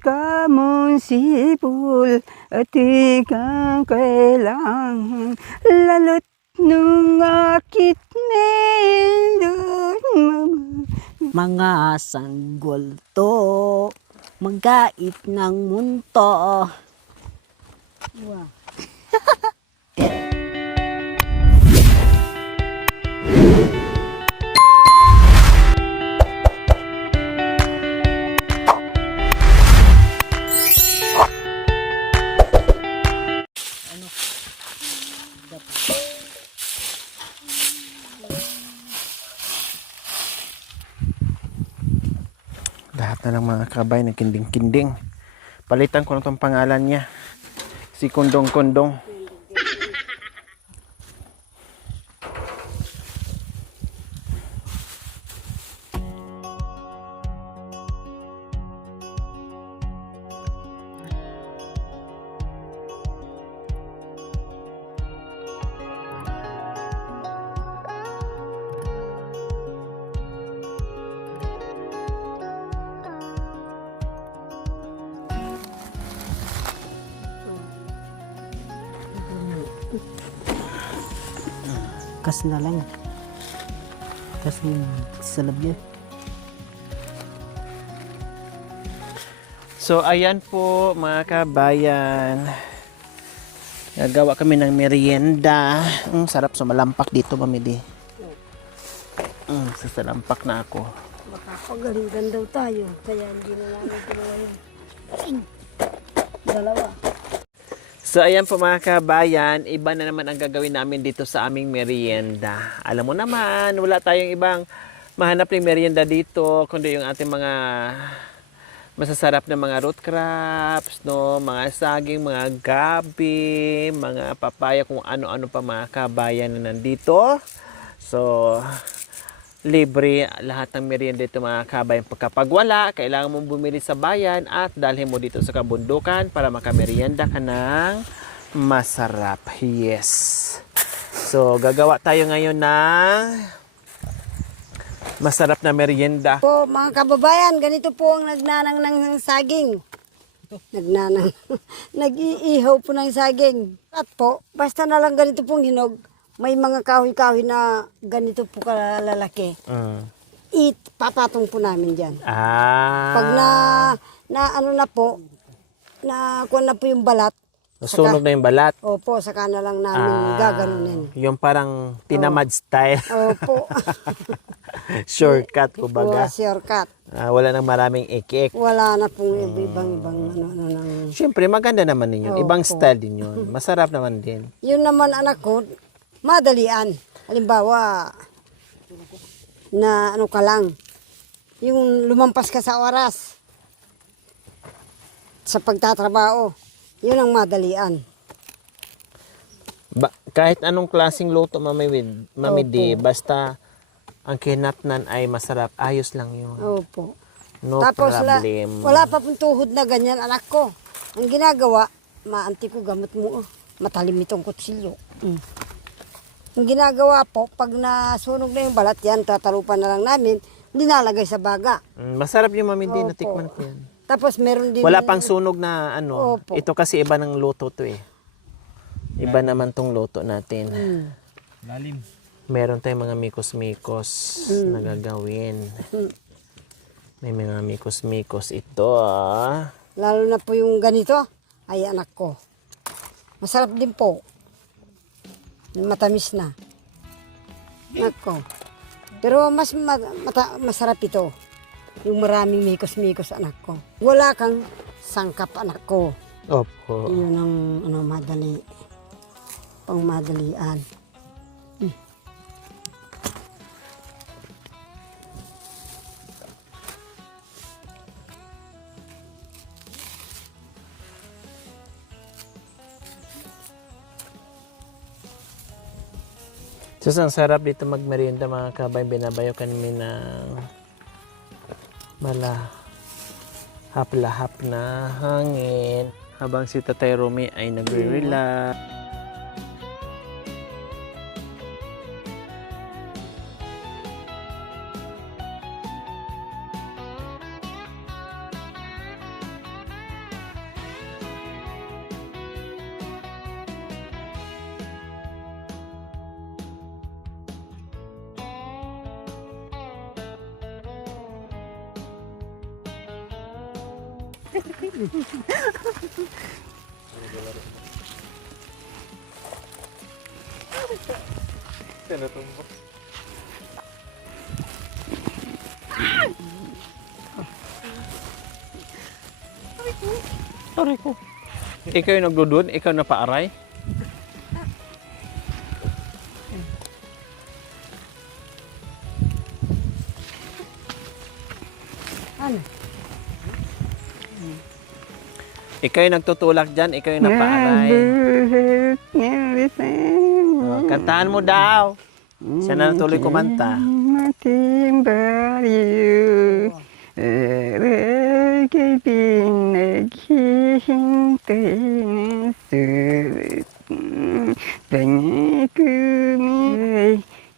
ka mong sipol at ikang kailangan, lalo't nung akit nindot Mga sanggol to, magkait ng munto. Wow. Lahat na lang mga kabay na kinding-kinding. Palitan ko na itong pangalan niya. Si Kundong-Kundong. Kas na lang. Kasi salab yan. So ayan po mga kabayan. Nagawa kami ng merienda. Sarap sumalampak dito mamili. Sasalampak na ako. Makapagalitan daw tayo. Kaya hindi na namin ginawa yun. Dalawa. So ayan po mga kabayan, iba na naman ang gagawin namin dito sa aming merienda. Alam mo naman, wala tayong ibang mahanap ng merienda dito, kundi yung ating mga masasarap na mga root crops, no? Mga saging, mga gabi, mga papaya, kung ano-ano pa mga kabayan na nandito. So, libre lahat ng merienda dito mga kabayan. Kapag wala, kailangan mong bumili sa bayan at dalhin mo dito sa kabundukan para makamerienda ka ng masarap. Yes. So, gagawa tayo ngayon ng masarap na merienda. Po, mga kababayan, ganito po ang nagnanang ng saging. Nagnanang. Nag-iihaw po ng saging. At po, basta na lang ganito pong hinog. May mga kahoy-kahoy na ganito po kalalaki. Papatong po namin dyan. Pag na ano na po, na kuha na po yung balat. Sunog na yung balat. Opo, saka na lang namin gaganunin. Yung parang tinamad style. Opo. Shortcut, kumbaga. Shortcut. Wala nang maraming ik-ik. Wala na pong ibang ano. Siyempre, maganda naman din yun. Ibang style din yun. Masarap naman din. Yun naman anak ko, madalian. Halimbawa, na ano ka lang, yung lumampas ka sa oras sa pagtatrabaho, yun ang madalian. Kahit anong klaseng luto, Mami D, basta ang kinatnan ay masarap, ayos lang yun. Opo. No Tapos problem. wala pa pong tuhod na ganyan anak ko. Ang ginagawa, maanti ko gamot mo, matalim itong kutsilyo. Ang ginagawa po, pag nasunog na yung balat yan, tatalupan na lang namin, dinalagay sa baga. Masarap yung Mami D, Opo. natikman ko yan. Tapos meron din... Wala pang sunog na ano. Opo. Ito kasi iba ng luto to eh. Iba naman tong luto natin. Lalim. Meron tayong mga mikos-mikos na gagawin. May mga mikos-mikos ito Lalo na po yung ganito, ay anak ko. Masarap din po. Matamis na. Anak ko. Pero mas masarap ito. Yung maraming mikos-mikos anak ko. Wala kang sangkap anak ko. Opo. Yun ang madali. Pangmadalian. So, ang sarap dito magmerienda mga kabay. Binabayo kami ng hap-lahap na hangin. Habang si Tatay Romy ay nagre-relax. Sorry ko. Ikaw yung nagdudun? Ikaw na paaray? Ano? Ikaw yung nagtutulak dyan, ikaw yung napaaray. Oh, kantahan mo daw. Siya na natuloy kumanta. Matimbayo, Ragabing naghihintay ng sulit. Pangakumi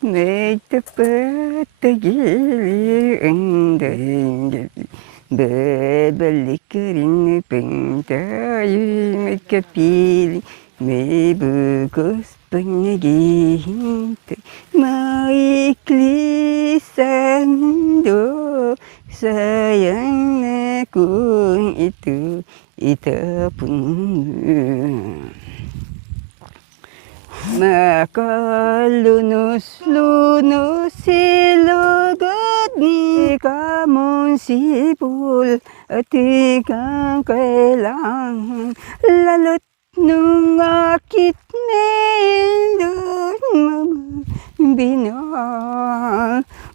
nagtapat tagili ang dahilan. Babalik ka rin pang tayo'y magkapiling. May bugos pang naghihintay. Maikli sa mundo. Sayang na kung ito itapon mo. Makalunos-lunos silugod ni kamon sipul at ikang kailangan lalot nung akit nindot mabinal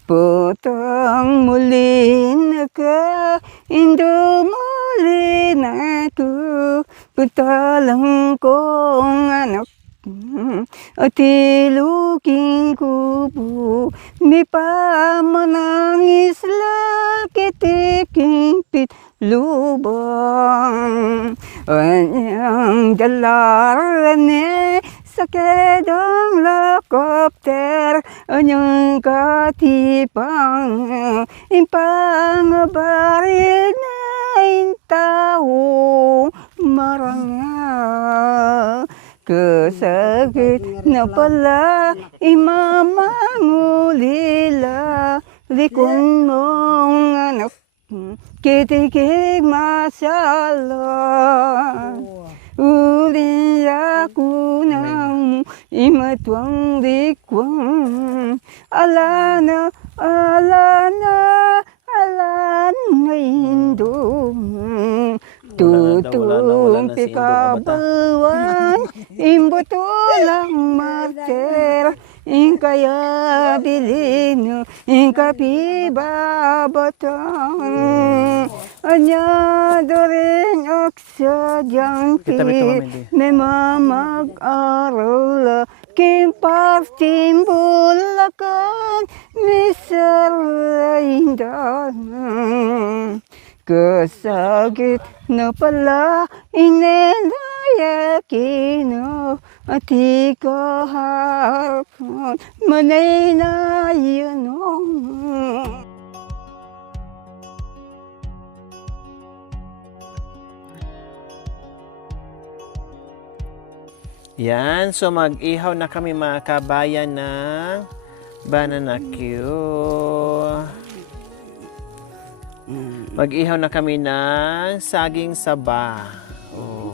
potang muli na ka indo muli na ko putalang kong anak at iluking kubo, may pamanangis lakitiking pitlubang. Anyang dalarane sa kedang lakopter, anyang katipang, impangbaril na intao marangal. Kasakit na pala, imamangulila, likon mong anak, kitikig masala. Uli ako ng imatuang dikwang, ala na, ala na, ala na indong. Tutong pikabawan, imbuto lang marter, inkaya bilino, inkapibabatang. Anyado rin aksa jangki, may mamag-aral, kimpartim bulakan, miseraindan. Kasakit na pala inenayakino at ikaharapon manay na yanong. Yan, so mag-ihaw na kami mga kabayan ng banana Q. Mag-ihaw na kami ng saging saba. Oh.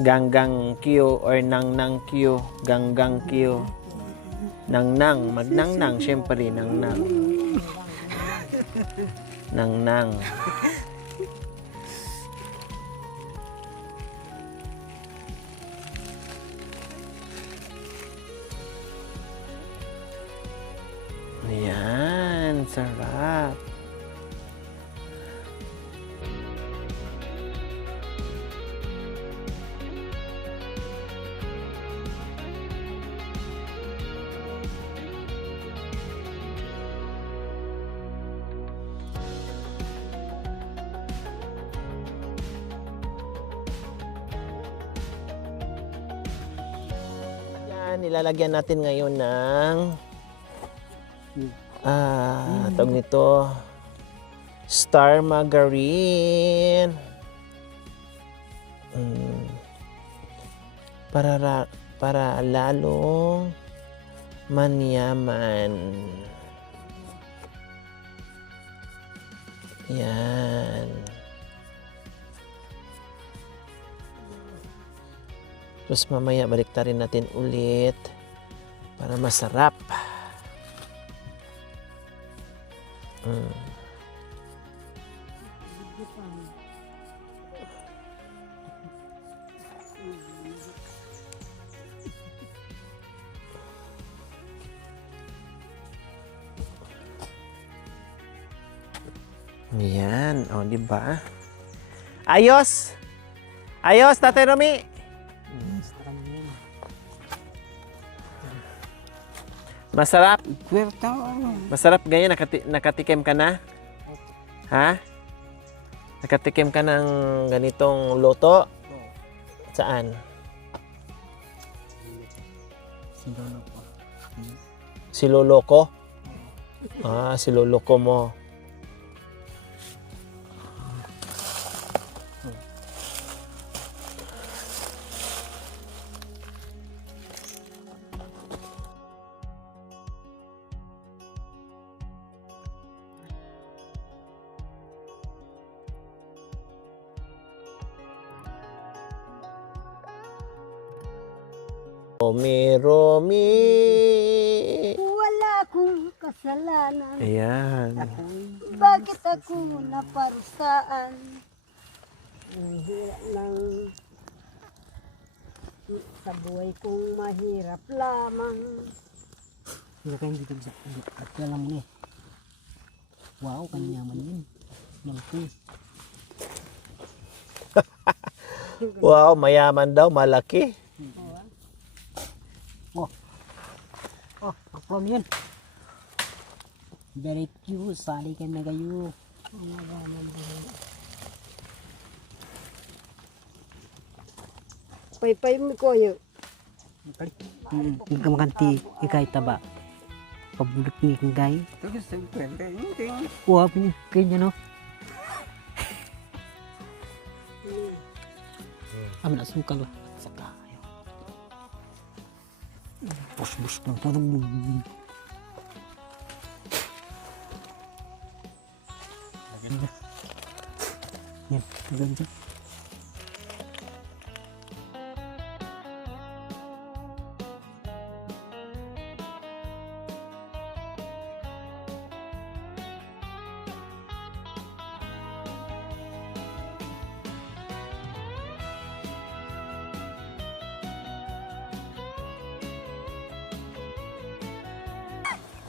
Ganggang Q or nang Q. Ganggang Q. Nang, magnang, syempre, nang. Nang. Ayan, sarap. Nilalagyan natin ngayon ng tawag nito star margarine para lalong manyaman. Yan. Tapos mamaya baliktarin natin ulit para masarap. Yan, o, di ba? Ayos! Ayos, Tatay Romy! Masarap? Kwerta. Masarap ganyan? Nakatikim ka na? Ha? Nakatikim ka ng ganitong luto? Saan? Si lolo ko? Ah, si lolo ko mo. Romy, Romy. Wala akong kasalanan. Ayan. Bakit ako naparusaan? Ang hirap ng sa buhay kong mahirap lamang. Hindi kayo dito sa at alam mo ni. Wow, kanyaman yun. Malaki. Wow, mayaman daw, malaki. Oh, from yun. Very cute. Sali ka na kayo. Paypay mo ko yun. Hindi ka makanti. Ikay taba. Pabulok ni kong gay. Tapos sa kwerta. Hindi. Wow, kanya no. Amin na sukal lah. Saka. Bus-bus ng parang yan, ganyan.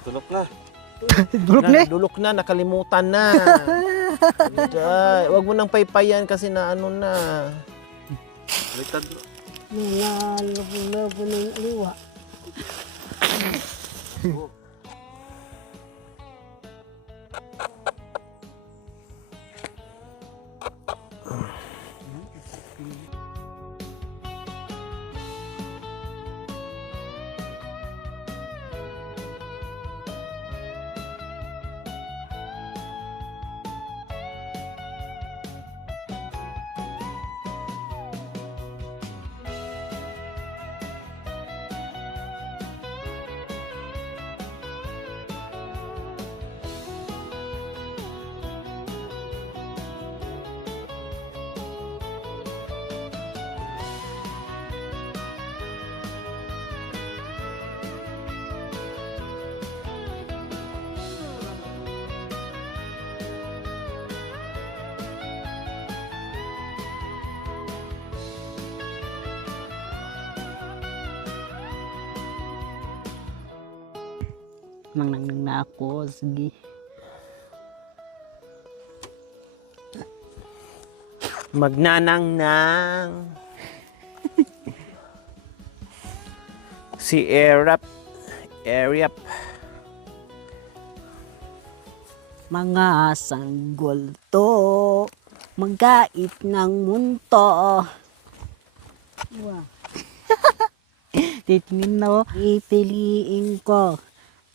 Dulok na. Dulok ni? Dulok na, nakalimutan na. Ay, wag mo nang paypayan kasi na ano na. Mga lobo-lobo ng luwa. Nang na ako. Sige. Magnanang-nang. Si Erap. Mga sanggol to. Magkait ng munto. Wow. Titingin na ipiliin ko.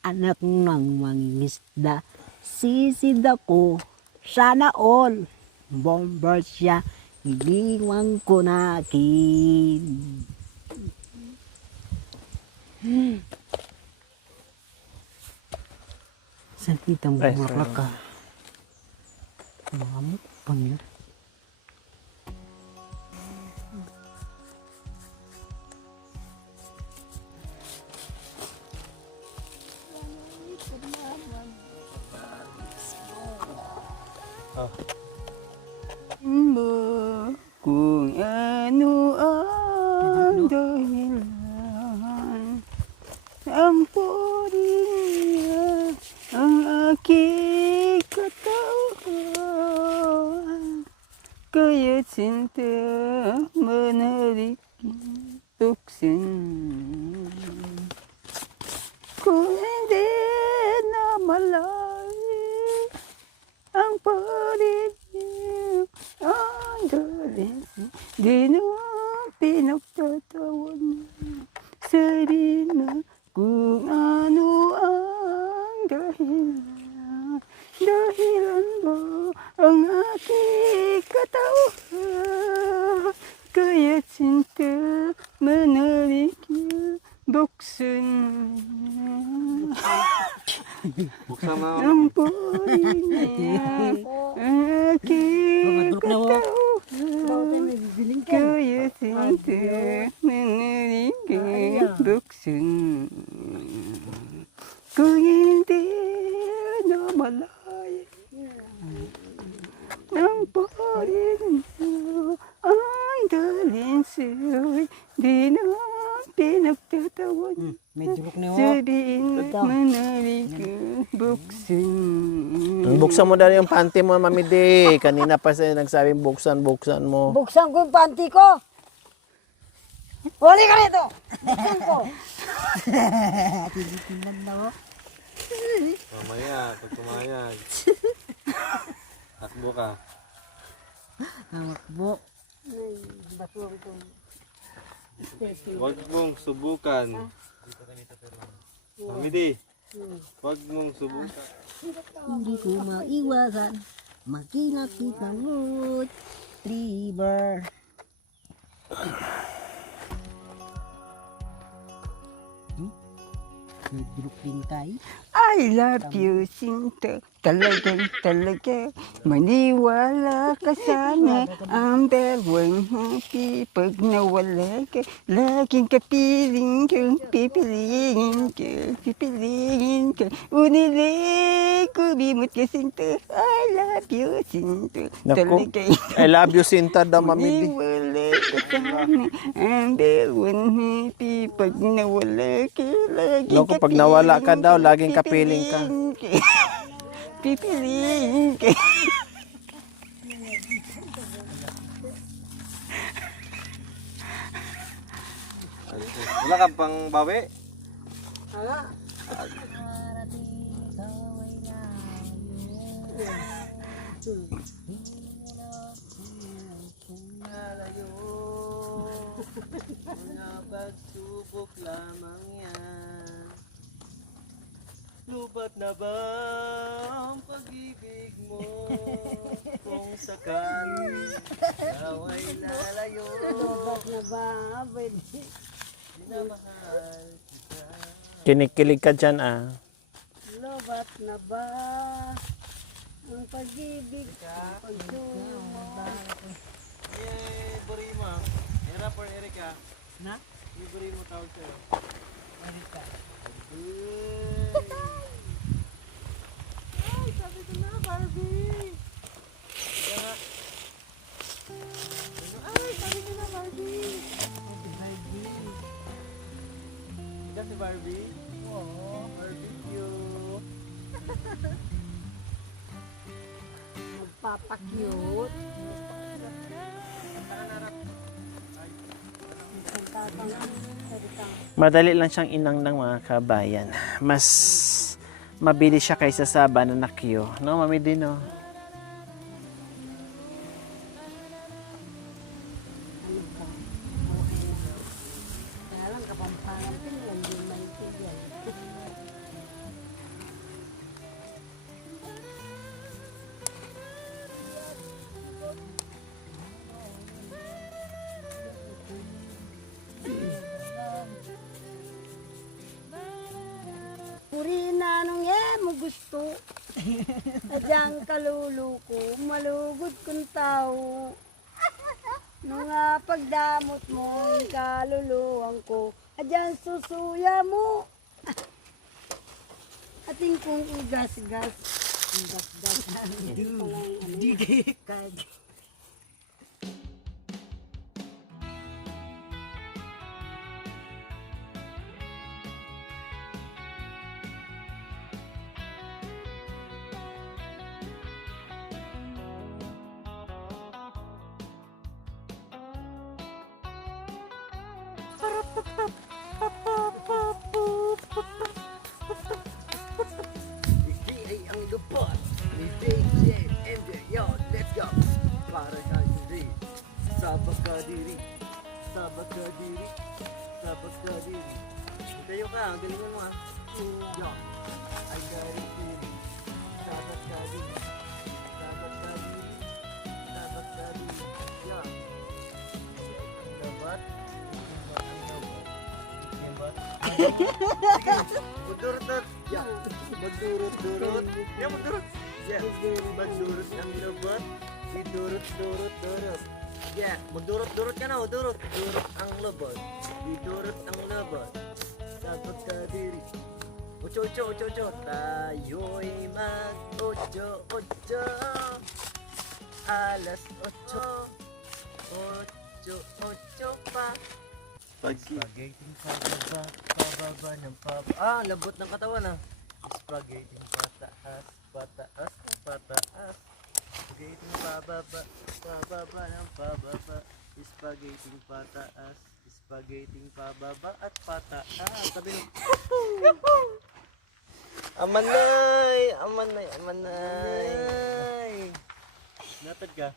Anak ng mangingisda. Sisid ako. Sana all. Bomber siya. Iniwang ko na akin. Saan kita mo Ay, bulaklak sorry. ka? Mamut pa niya. kung ano ang dahilan. Ang puri niya ang aking katawan. Kaya't sinta manalikin tuksin. Kung hindi na malayo ang parin niya, ang galing, di na pinagtatawan mo. Sabihin mo kung ano ang dahilan. Dahilan mo ang aking katawan. Kaya't sinta manalikin buksan Buksan mo. ang puri niya, ang aking katawan. Kaya sinta manalikin buksan. Kung hindi na malayo ang puri niya, ang dalhin sa'yo'y di na pinagtatawan. May durok na Sabihin manalikin buksan. Buksan mo daw yung panty mo, Mami Day. Kanina pa siya nagsabing buksan mo. Buksan ko yung panty ko. Huli ka nito. Buksan ko. Tinitingnan na oh. Mamaya, pag pumayag. Takbo ka. Hamakbo. Huwag mong subukan. Mamidi, huwag mong subukan. Hindi ko maiwasan. Makinakit ng mood. River. May durok din tayo. I love you, Sinta. Talagang talaga. Maniwala ka sana. Ang bawang happy pag nawala ka. Laging kapiling ka. Pipiliin ka. Pipiliin ka. Unili, kumimot ka, Sinta. I love you, Sinta. Naku, Talaga. I love you, Sinta daw, Mami Day. Maniwala ka sana. Ang bawang happy pag nawala ka. Laging Naku, pag nawala ka daw, laging kapiling ka. Pipiliin ka. Wala kang pang bawi? Pagsubok lamang yan. Lubat na ba ang pag-ibig mo? Kung sakali ikaw ay lalayo, Lobat na ba? minamahal kita. Kinikilig ka dyan ah. Lobat na ba? Ang pag-ibig pagsumo mo. Eh, Burima. Era for Erika. Na? Yung Burima tawag sa'yo. Erika. Ay, sabi ko na, Barbie. Ay, sabi ko na, Barbie. Ika si Barbie? Oo. Barbecue. Magpapakyut. Madali lang siyang inang ng mga kabayan. Mas mabilis siya kaysa sa bananakyo. No, Mami Day, no? Kaya lang kapampangan ko lang yung maintindihan. Purina nung mo gusto. Adyang kaluluko, malugod kong tao. Nung pagdamot mo, yung kaluluwang ko, adyang susuya mo. Ating kong igas-gas. Igas-gas. Hindi. Hindi ay ang lupot ni DJ MJ. Yo, let's go. Para sa hindi. Sabag ka diri. Sabag ka diri. Sabag ka diri. Tayo ka, ang galingan mo ha. Yo. Ay gari diri. Sabag ka diri. Sabag ka diri. Sabag ka diri. Yo. Dapat. Magdurot-durot. Ya. Magdurot-durot. Ya, magdurot. Ya. Magdurot ang lobot. Idurot-durot-durot. Ya, magdurot-durot ka na. Durot. Durot ang lobot. Idurot ang lobot. Dapat ka diri. Ocho-ocho, ocho-ocho. Tayo'y mag-ocho-ocho. Alas 8. Ocho-ocho pa. Spaghetti pababa ng pababa. Ah, lambot ng katawan ah. Spaghetti pataas, pataas, pataas. Spaghetti pababa, pababa ng pababa. Spaghetti pataas, spaghetti pababa at pataas. Sabi mo, amanay, amanay, amanay. Natad ka?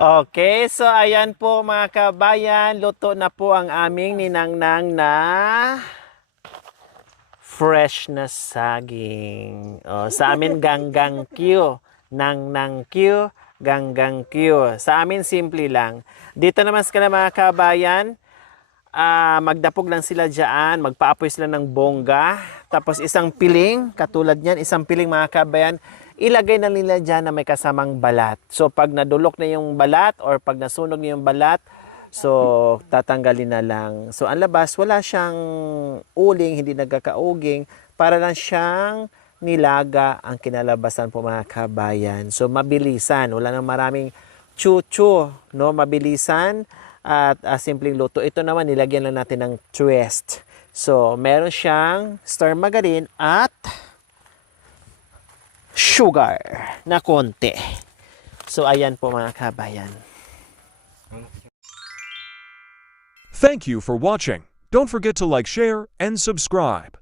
Okay, so ayan po mga kabayan, luto na po ang aming ninangnang na fresh na saging. Sa amin ganggang Q, nang Q, ganggang Q. Sa amin simple lang. Dito naman sa mga kabayan, magdapog lang sila dyan, magpaapoy sila ng bongga, tapos isang piling, katulad niyan, isang piling mga kabayan, ilagay na nila dyan na may kasamang balat. So, pag nadulok na yung balat or pag nasunog na yung balat, so, tatanggalin na lang. So, ang labas, wala siyang uling, hindi nagkakauging, para lang siyang nilaga ang kinalabasan po mga kabayan. So, mabilisan. Wala nang maraming chuchu, no? Mabilisan at simpleng luto. Ito naman, nilagyan lang natin ng twist. So, meron siyang star margarine at sugar na konti. So, ayan po mga kabayan. Thank you for watching. Don't forget to like, share, and subscribe.